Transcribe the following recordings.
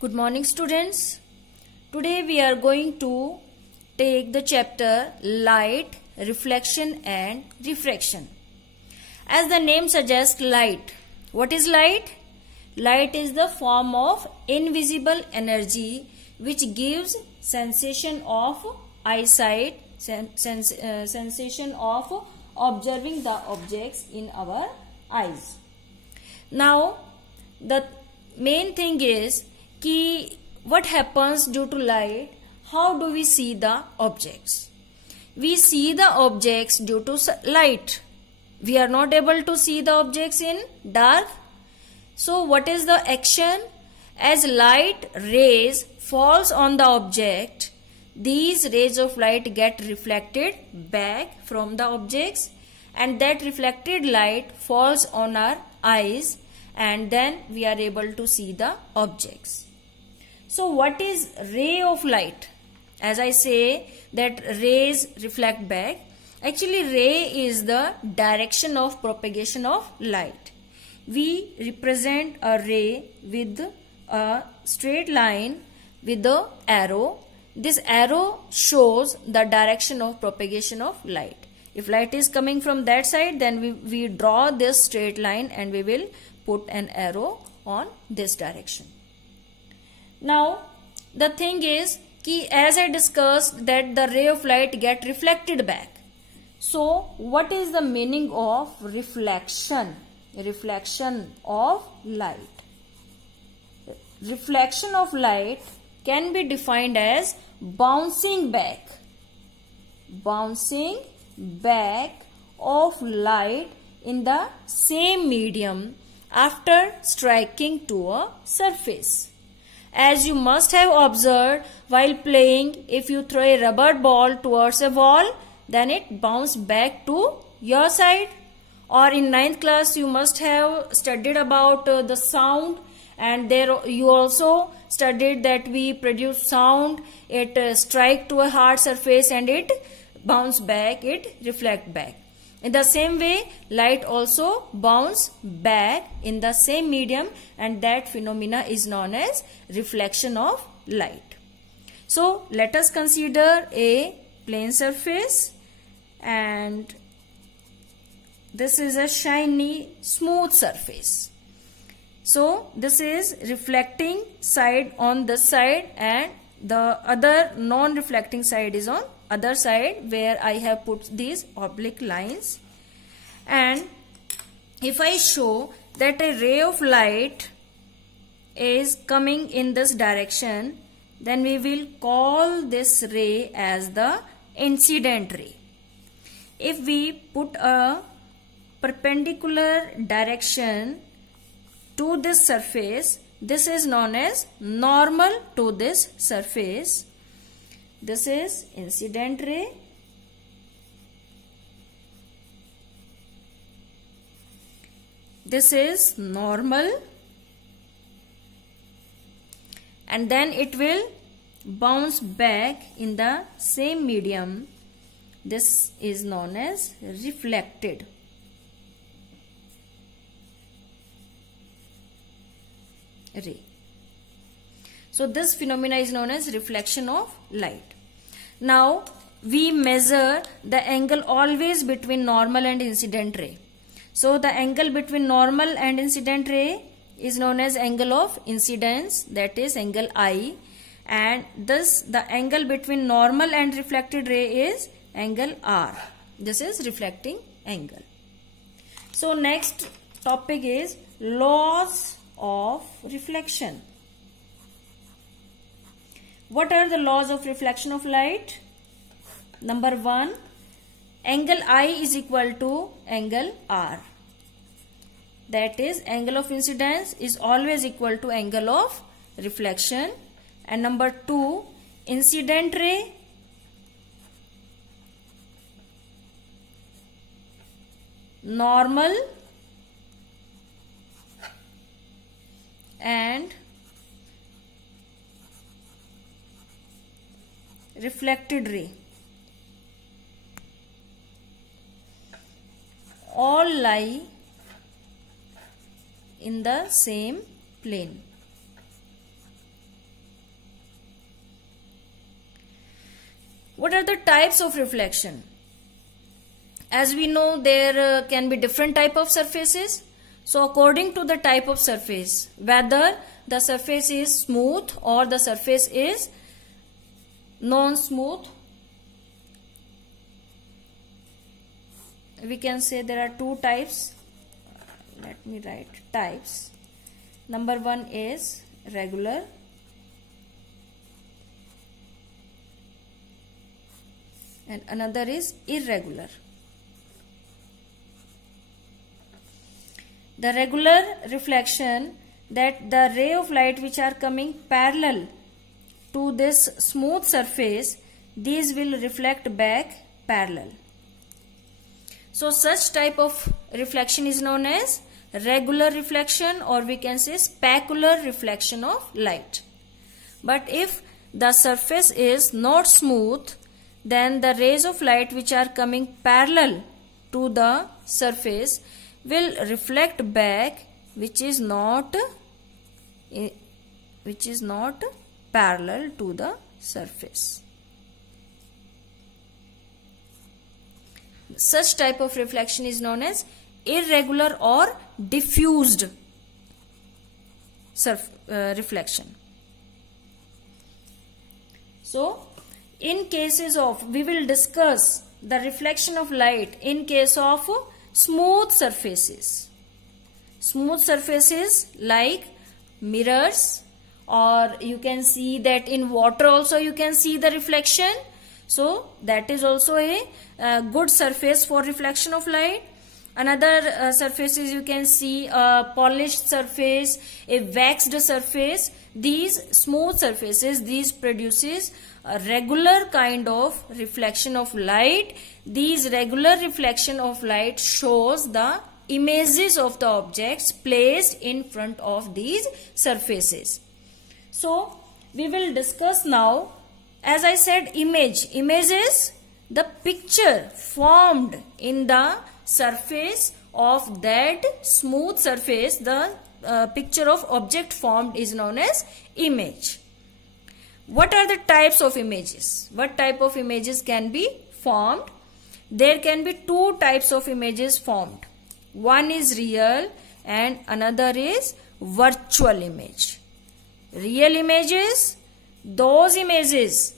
Good morning, students. Today we are going to take the chapter Light, Reflection and Refraction. As the name suggests, light. What is light? Light is the form of invisible energy which gives sensation of eyesight, sensation of observing the objects in our eyes. Now, the main thing is what happens due to light. How do we see the objects? We see the objects due to light. We are not able to see the objects in dark. So what is the action? As light rays falls on the object, these rays of light get reflected back from the objects, and that reflected light falls on our eyes, and then we are able to see the objects. So what is ray of light? As I say that rays reflect back. Actually, ray is the direction of propagation of light. We represent a ray with a straight line with the arrow. This arrow shows the direction of propagation of light. If light is coming from that side, then we draw this straight line and we will put an arrow on this direction. Now, the thing is, as I discussed that the ray of light get reflected back. So, what is the meaning of reflection? Reflection of light. Reflection of light can be defined as bouncing back. Bouncing back of light in the same medium after striking to a surface. As you must have observed while playing, if you throw a rubber ball towards a wall, then it bounces back to your side. Or in 9th class, you must have studied about the sound, and there you also studied that we produce sound, it strike to a hard surface and it bounce back, it reflect back. In the same way, light also bounce back in the same medium, and that phenomena is known as reflection of light. So, let us consider a plane surface, and this is a shiny smooth surface. So, this is reflecting side on this side, and the other non-reflecting side is on other side where I have put these oblique lines. And if I show that a ray of light is coming in this direction, then we will call this ray as the incident ray. If we put a perpendicular direction to this surface, this is known as normal to this surface. This is incident ray. This is normal. And then it will bounce back in the same medium. This is known as reflected ray. So this phenomena is known as reflection of light. Now we measure the angle always between normal and incident ray. So the angle between normal and incident ray is known as angle of incidence, that is angle I, and the angle between normal and reflected ray is angle R. This is reflecting angle. So next topic is laws of reflection. What are the laws of reflection of light? Number 1, angle I is equal to angle R. That is, angle of incidence is always equal to angle of reflection. And number 2, incident ray normal and reflected ray all lie in the same plane. What are the types of reflection? As we know, there can be different type of surfaces. So according to the type of surface, whether the surface is smooth or the surface is non-smooth, we can say there are two types. Let me write types. Number one is regular, and another is irregular. The regular reflection, that the ray of light which are coming parallel to this smooth surface, these will reflect back parallel. So such type of reflection is known as regular reflection, or we can say specular reflection of light. But if the surface is not smooth, then the rays of light which are coming parallel to the surface will reflect back, which is not parallel to the surface. Such type of reflection is known as irregular or diffused reflection. So in cases of, we will discuss the reflection of light in case of smooth surfaces. Smooth surfaces like mirrors, or you can see that in water also you can see the reflection. So that is also a good surface for reflection of light. Another surfaces you can see a polished surface, a waxed surface. These smooth surfaces, these produces a regular kind of reflection of light. These regular reflection of light shows the images of the objects placed in front of these surfaces. So we will discuss now, as I said, image. Image is the picture formed in the surface of that smooth surface. The picture of object formed is known as image. What are the types of images? What type of images can be formed? There can be two types of images formed. One is real and another is virtual image. Real images, those images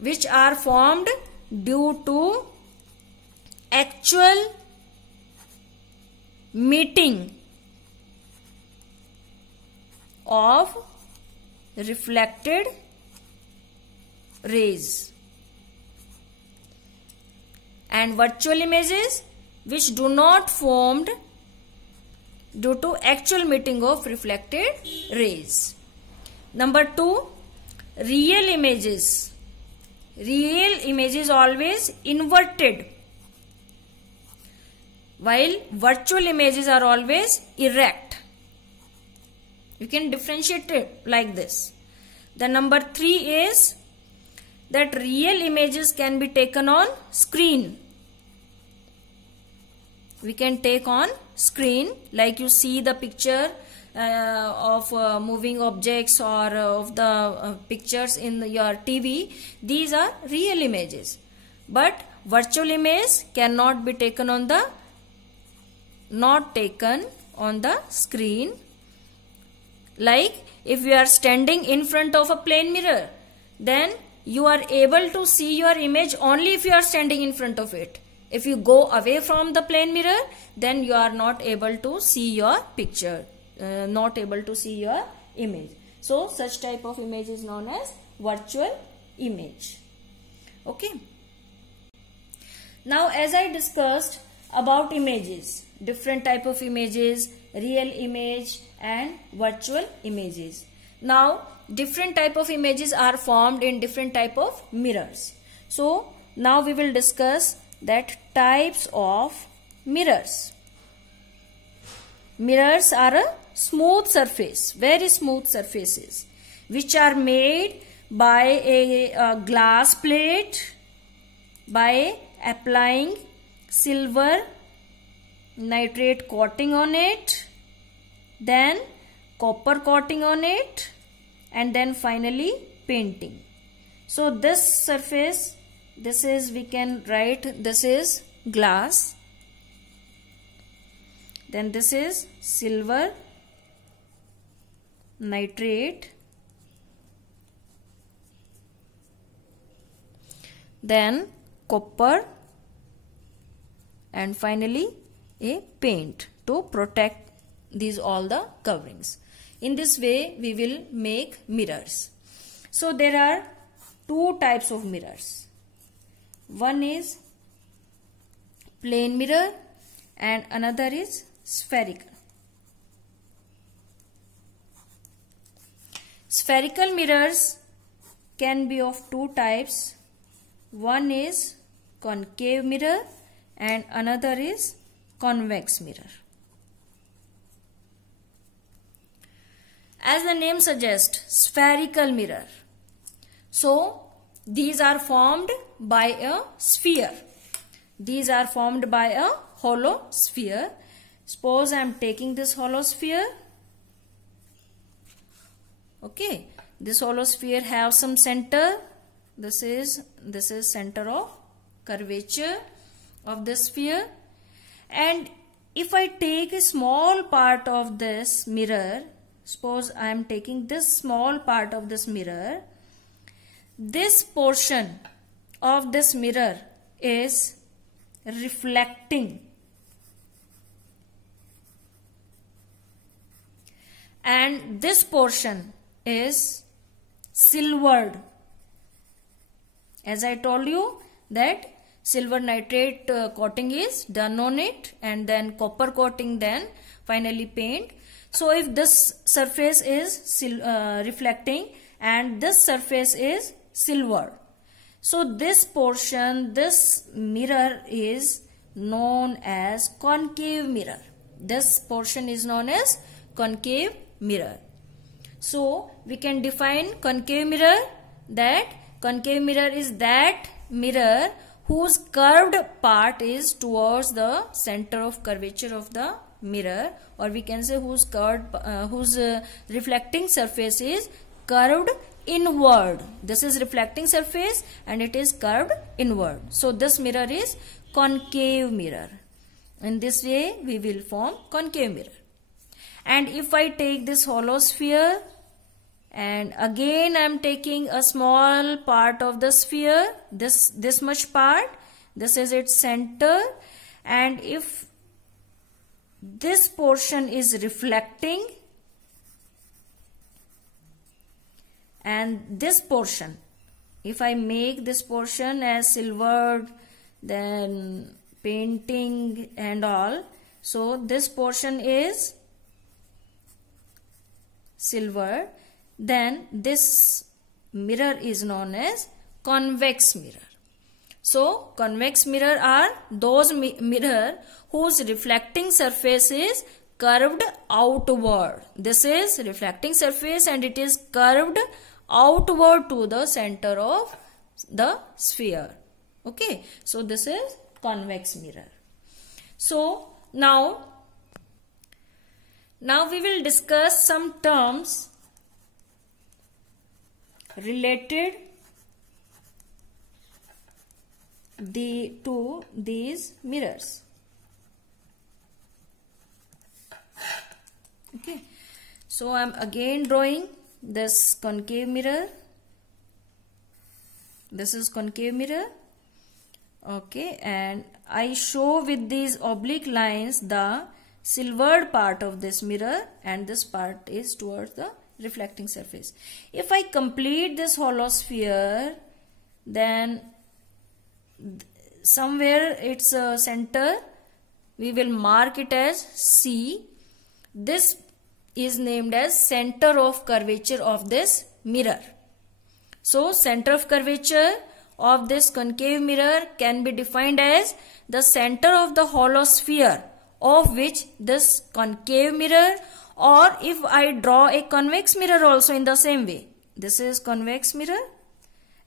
which are formed due to actual meeting of reflected rays, and virtual images which do not formed due to actual meeting of reflected rays. Number two, real images. Real images always inverted, while virtual images are always erect. You can differentiate it like this. The number three is that real images can be taken on screen. We can take on screen, like you see the picture of moving objects or of the pictures in your TV. These are real images. But virtual image cannot be taken on the, not taken on the screen. Like if you are standing in front of a plane mirror, then you are able to see your image only if you are standing in front of it. If you go away from the plane mirror, then you are not able to see your picture, not able to see your image. So such type of image is known as virtual image. Okay. Now as I discussed about images, different type of images, real image and virtual images. Now different type of images are formed in different type of mirrors. So now we will discuss that types of mirrors. Mirrors are a smooth surface, very smooth surfaces, which are made by a glass plate by applying silver nitrate coating on it, then copper coating on it, and then finally painting. So this surface this is, we can write, this is glass, then this is silver nitrate, then copper, and finally a paint to protect these all the coverings. In this way we will make mirrors. So there are two types of mirrors. One is plane mirror and another is spherical. Spherical mirrors can be of two types. One is concave mirror and another is convex mirror. As the name suggests, spherical mirror. So these are formed by a sphere. These are formed by a hollow sphere. Suppose I am taking this hollow sphere. Okay, this hollow sphere have some center. This is center of curvature of the sphere. And if I take a small part of this mirror, suppose I am taking this small part of this mirror, this portion of this mirror is reflecting, and this portion is silvered. As I told you that silver nitrate coating is done on it, and then copper coating, then finally paint. So if this surface is reflecting and this surface is silver, so this portion, this mirror is known as concave mirror. This portion is known as concave mirror. So we can define concave mirror, that concave mirror is that mirror whose curved part is towards the center of curvature of the mirror, or we can say whose reflecting surface is curved inward. This is reflecting surface and it is curved inward. So this mirror is concave mirror. In this way we will form concave mirror. And if I take this hollow sphere, and again I am taking a small part of the sphere, this much part, this is its center, and if this portion is reflecting and this portion, if I make this portion as silvered, then painting and all, so this portion is silver, then this mirror is known as convex mirror. So convex mirror are those mirror whose reflecting surface is curved outward. This is reflecting surface and it is curved outward to the center of the sphere. Okay, so this is convex mirror. So now we will discuss some terms related to these mirrors. Okay, so I am again drawing this concave mirror. This is concave mirror. Okay, and I show with these oblique lines the silvered part of this mirror, and this part is towards the reflecting surface. If I complete this hollow sphere, then somewhere its center we will mark it as C. This is named as center of curvature of this mirror. So center of curvature of this concave mirror can be defined as the center of the hollow sphere of which this concave mirror, or if I draw a convex mirror also in the same way, this is convex mirror,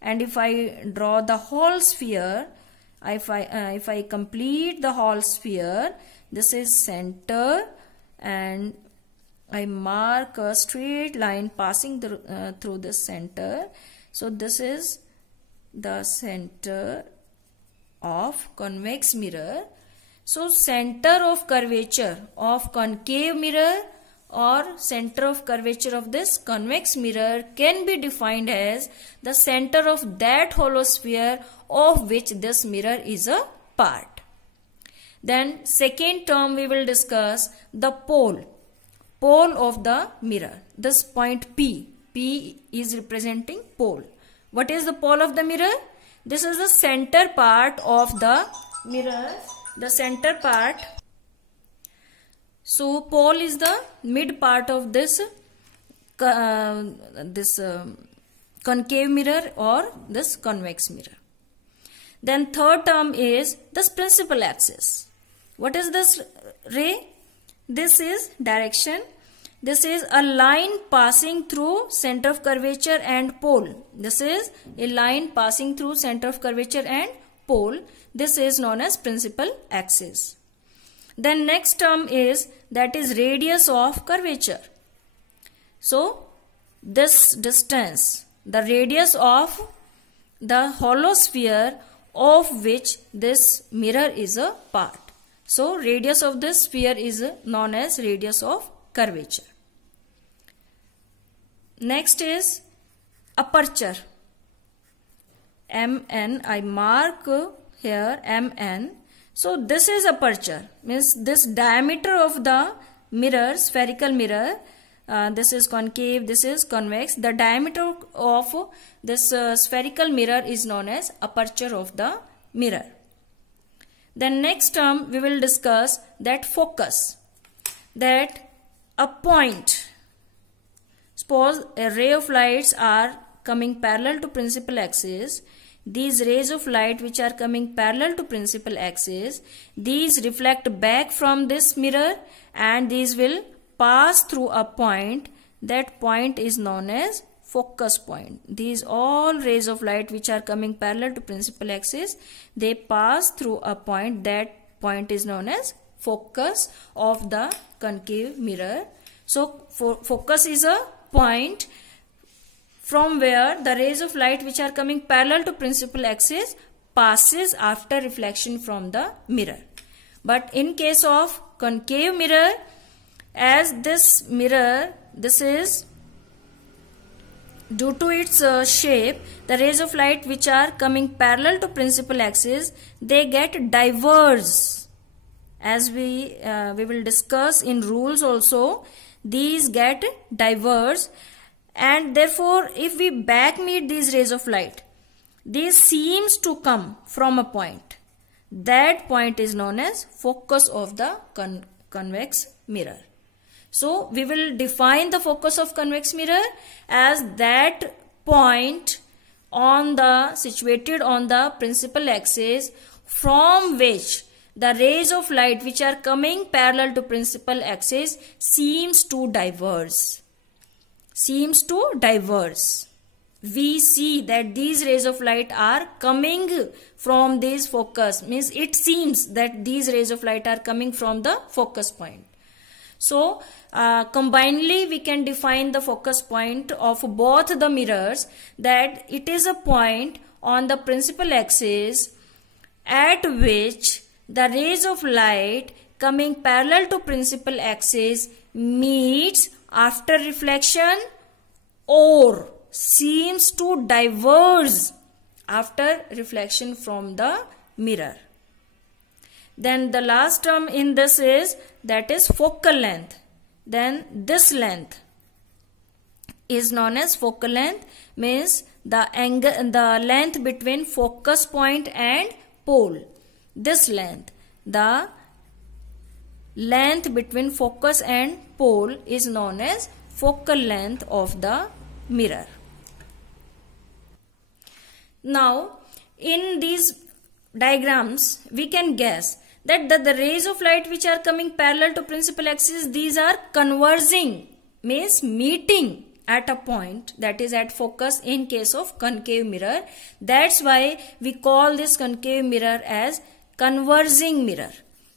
and if I draw the whole sphere, if I complete the whole sphere, this is center, and I mark a straight line passing through this center. So this is the center of convex mirror. So center of curvature of concave mirror or center of curvature of this convex mirror can be defined as the center of that hollow sphere of which this mirror is a part. Then second term we will discuss the pole of the mirror. This point P is representing pole. What is the pole of the mirror? This is the center part of the mirror, the center part. So pole is the mid part of this concave mirror or this convex mirror. Then third term is this principal axis. What is this ray? This is direction. This is a line passing through center of curvature and pole. This is a line passing through center of curvature and pole. This is known as principal axis. Then next term is that is radius of curvature. So this distance, the radius of the hollow sphere of which this mirror is a part. So radius of this sphere is known as radius of curvature. Next is aperture. MN, I mark here MN. So this is aperture, means this diameter of the mirror, spherical mirror, this is concave, this is convex. The diameter of this spherical mirror is known as aperture of the mirror. Then next term we will discuss that focus, that a point. Suppose a ray of lights are coming parallel to principal axis. These rays of light which are coming parallel to principal axis, these reflect back from this mirror and these will pass through a point. That point is known as focus point. These all rays of light which are coming parallel to principal axis, they pass through a point. That point is known as focus of the concave mirror. So focus is a point from where the rays of light which are coming parallel to principal axis passes after reflection from the mirror. But in case of concave mirror, as this mirror, this is due to its shape, the rays of light which are coming parallel to principal axis, they get diverged. As we will discuss in rules also, these get diverged. And therefore, if we back meet these rays of light, this seems to come from a point. That point is known as focus of the convex mirror. So we will define the focus of convex mirror as that point situated on the principal axis from which the rays of light which are coming parallel to principal axis seems to diverge. We see that these rays of light are coming from this focus, means it seems that these rays of light are coming from the focus point. So combinedly we can define the focus point of both the mirrors, that it is a point on the principal axis at which the rays of light coming parallel to principal axis meets after reflection or seems to diverge after reflection from the mirror. Then the last term in this is that is focal length. Then this length is known as focal length, means the length between focus point and pole. This length, the length between focus and pole is known as focal length of the mirror. Now in these diagrams we can guess that the rays of light which are coming parallel to principal axis, these are converging, means meeting at a point, that is at focus in case of concave mirror. That's why we call this concave mirror as converging mirror.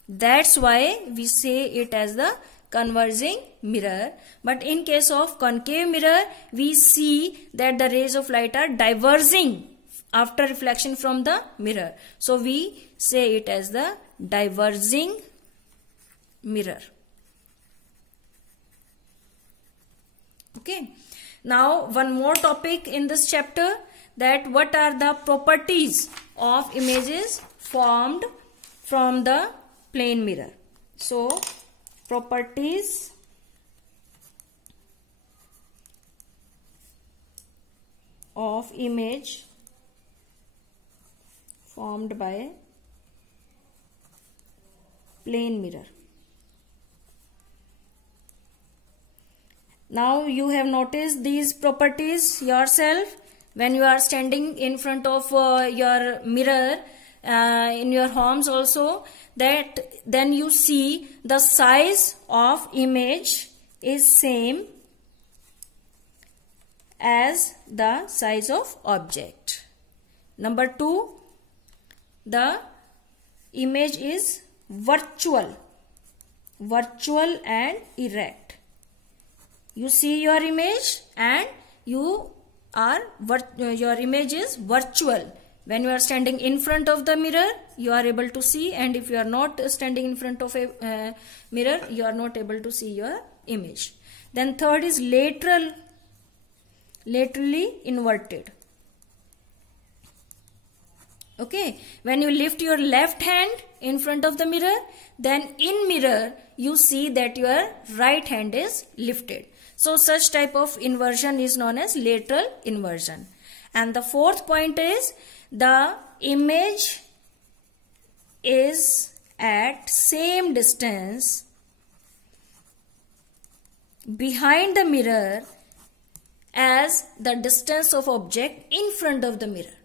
That's why we say it as the converging mirror. But in case of concave mirror, we see that the rays of light are diverging after reflection from the mirror. So we say it as the diverging mirror. Okay. Now one more topic in this chapter, that what are the properties of images formed from the plane mirror. So properties of image formed by plane mirror. Now you have noticed these properties yourself when you are standing in front of your mirror in your homes also, that then you see the size of image is same as the size of object. Number 2, the image is virtual and erect. You see your image and your image is virtual. When you are standing in front of the mirror, you are able to see, and if you are not standing in front of a mirror, you are not able to see your image. Then third is laterally inverted. Okay, when you lift your left hand in front of the mirror, then in mirror you see that your right hand is lifted. So such type of inversion is known as lateral inversion. And the fourth point is the image is at same distance behind the mirror as the distance of object in front of the mirror.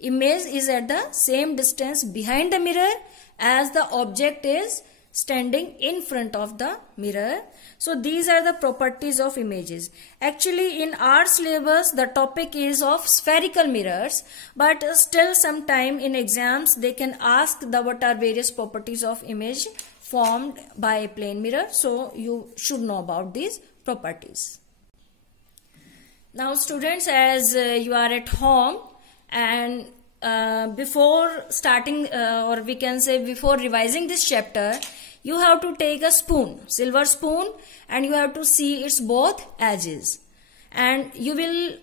Image is at the same distance behind the mirror as the object is standing in front of the mirror. So these are the properties of images. Actually in our syllabus the topic is of spherical mirrors, but still sometime in exams they can ask what are various properties of image formed by a plane mirror. So you should know about these properties. Now students, as you are at home and before starting or we can say before revising this chapter, you have to take a spoon, silver spoon, and you have to see its both edges. And you will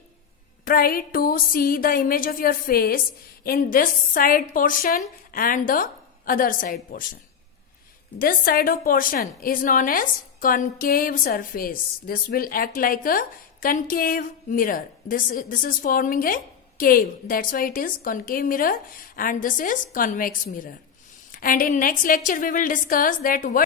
try to see the image of your face in this side portion and the other side portion. This side of portion is known as concave surface. This will act like a concave mirror. This is forming a cave. That's why it is concave mirror, and this is convex mirror. And in next lecture we will discuss that what